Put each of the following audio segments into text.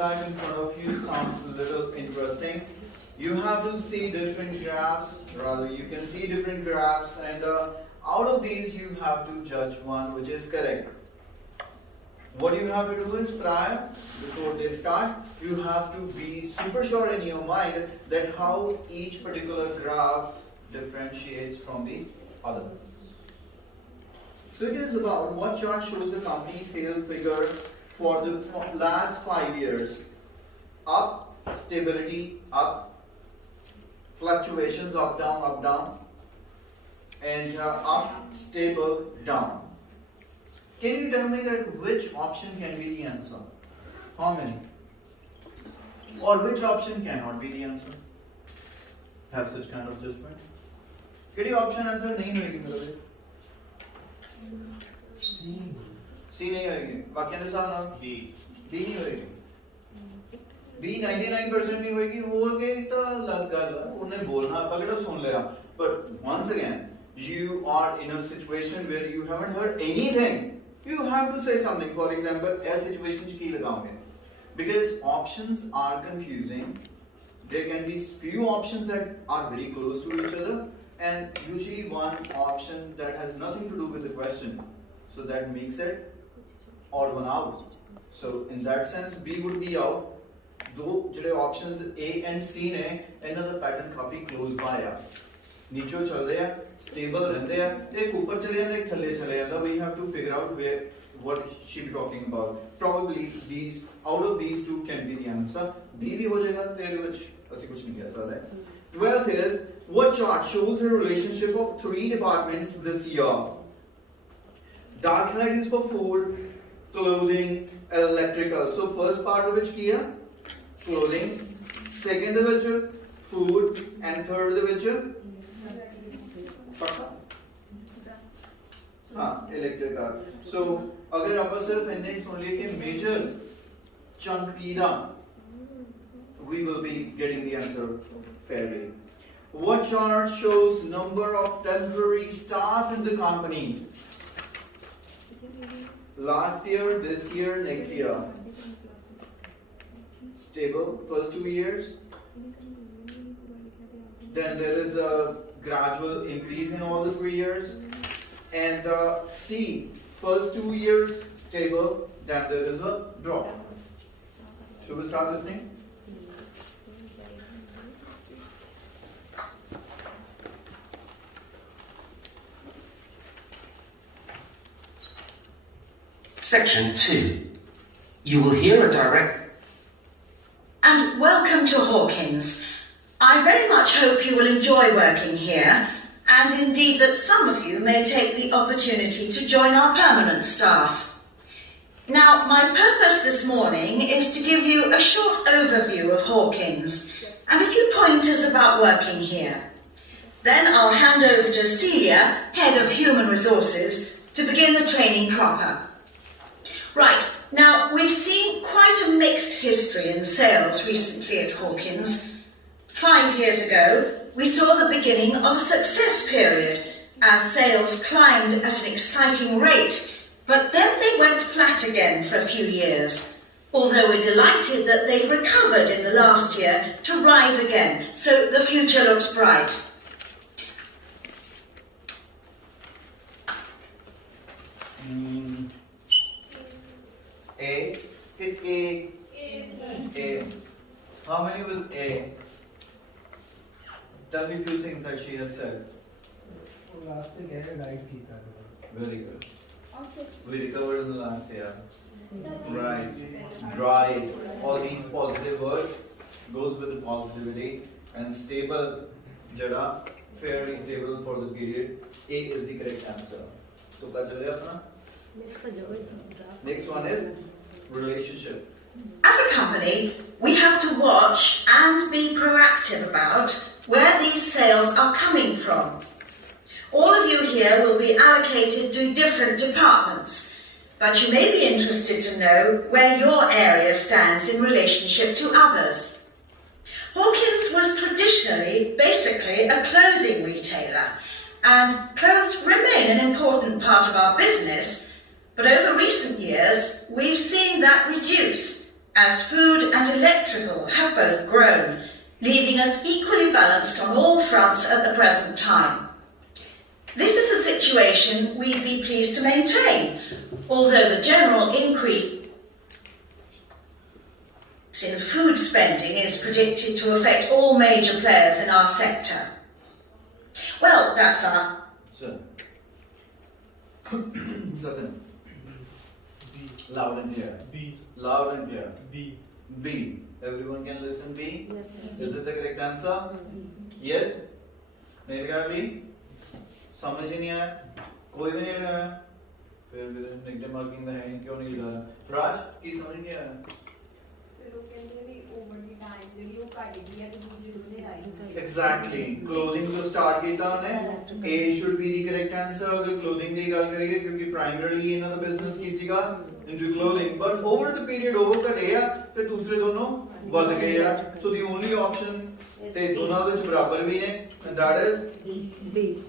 that in front of you sounds a little interesting. You have to see different graphs, rather you can see different graphs, and out of these you have to judge one which is correct. What you have to do is before they start, you have to be super sure in your mind that how each particular graph differentiates from the other. So it is about what chart shows the company's sales figure for the last 5 years. Up, stability, up, fluctuations, up, down, and up, stable, down. Can you tell me that which option can be the answer? How many? Or which option cannot be the answer? Have such kind of judgment? Kedi option answer nahi hoegi mere liye? C nahi hoegi. Baaki de sab na B. B nahi hoegi. B 99% nahi hoegi. Hoge to lag gal unne bolna pagda sun liya. But once again, you are in a situation where you haven't heard anything. You have to say something. For example, as situation ki lagaunge, because options are confusing. There can be few options that are very close to each other, and usually one option that has nothing to do with the question. So that makes it odd one out. So in that sense, B would be out. Though jade options A and C ne, another pattern काफी close by है. नीचे चल रहे हैं, stable रहते हैं, एक ऊपर चले जाते हैं, एक थल्ले चले जाते हैं. We have to figure out where what she be talking about. Probably these out of these two can be the answer. B भी हो जाएगा, तेरे बच ऐसे कुछ नहीं कह सकता है. 12th is what chart shows the relationship of 3 departments this year? Dark side is for food, clothing, electrical. So first part of which kiya? Clothing. Second of which food, and third of which electrical. So अगर आप सिर्फ इन्हें सुन लिए कि major chunk कीड़ा, we will be getting the answer fairly. What chart shows number of temporary staff in the company? Last year, this year, next year. Stable first 2 years. Then there is a gradual increase in all the 3 years. And C, first 2 years stable, then there is a drop. Should we start listening? Section 2. You will hear a direct... And welcome to Hawkins. I very much hope you will enjoy working here, and indeed that some of you may take the opportunity to join our permanent staff. Now, my purpose this morning is to give you a short overview of Hawkins and a few pointers about working here. Then I'll hand over to Celia, Head of Human Resources, to begin the training proper. Right, now we've seen quite a mixed history in sales recently at Hawkins. 5 years ago, we saw the beginning of a success period as sales climbed at an exciting rate, but then they went flat again for a few years. Although we're delighted that they've recovered in the last year to rise again, so the future looks bright. A. Hit A. A. How many will A? Tell me a few things that she has said. Very good. We recovered in the last year. Right. Dry. All these positive words goes with the positivity. And stable, jada, fairly stable for the period. A is the correct answer. So, next one is relationship. As a company, we have to watch and be proactive about where these sales are coming from. All of you here will be allocated to different departments, but you may be interested to know where your area stands in relationship to others. Hawkins was traditionally basically a clothing retailer, and clothes remain an important part of our business, but over recent years we've seen that reduce as food and electrical have both grown, leaving us equally balanced on all fronts at the present time. This is a situation we'd be pleased to maintain, although the general increase in food spending is predicted to affect all major players in our sector. Well, that's our... Sir. Gagan. Loud and clear. B. Loud and clear. B. B. Everyone can listen B? Yes, sir. Is it the correct answer? Yes? नहीं लगाया B? समझ ही नहीं आया? कोई भी नहीं लगाया? फिर भी नेगेटिव मार्किंग में है क्यों नहीं लगाया? राज की समझ नहीं आया? Exactly. Clothing को start किया हमने. A should be the correct answer अगर clothing की गल करेंगे क्योंकि primarily इन्हों का business किसी का into clothing. But over the period over का डे है फिर दूसरे दोनों बढ़ गए हैं. So the only option से दोनों विच बराबर भी ने and that is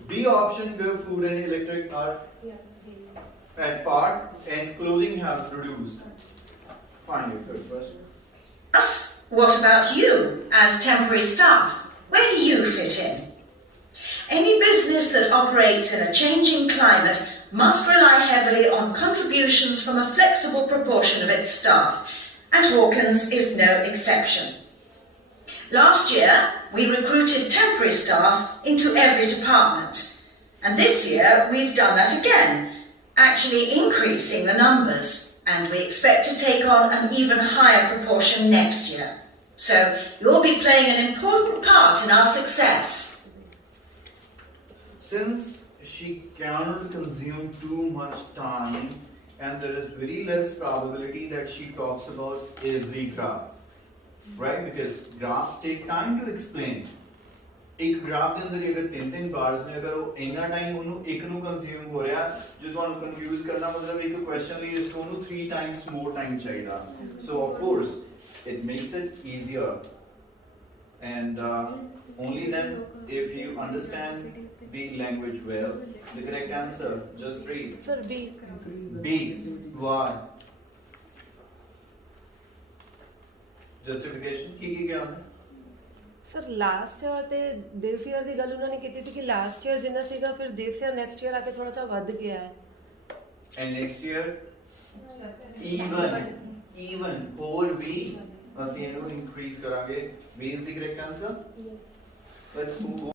B option where food and electric are at part and clothing has reduced. Fine, your third question. Us, what about you as temporary staff? Where do you fit in? Any business that operates in a changing climate must rely heavily on contributions from a flexible proportion of its staff, and Hawkins is no exception. Last year, we recruited temporary staff into every department, and this year we've done that again, actually increasing the numbers, and we expect to take on an even higher proportion next year. So you'll be playing an important part in our success. Since she cannot consume too much time and there is very less probability that she talks about every graph, right? Because graphs take time to explain. एक graph के अंदर अगर तीन bars ने अगर वो इतना time उन्होंने एक नु कंज्यूम हो रहा है जो तो उन्हें कंफ्यूज करना मतलब एक क्वेश्चन लिए इसको उन्हें 3 times more time चाहिए. So of course it makes it easier and only then if you understand the language well. The correct answer, just read. Sir, B. B. Why? Justification की क्या है? सर लास्ट ईयर ते this year ਦੀ ਗੱਲ ਉਹਨਾਂ ਨੇ ਕੀਤੀ ਸੀ ਕਿ last ਈयर ਜਿੰਨਾ ਸੀਗਾ ਫਿਰ ਦਿਸ ਈयर ਨੈਕਸਟ ਈयर ਆ ਕੇ ਥੋੜਾ ਜਿਹਾ ਵੱਧ ਗਿਆ ਹੈ. And next year even over B ਅਸੀਂ ਇਹਨੂੰ increase ਕਰਾਂਗੇ. B is the correct answer. Let's move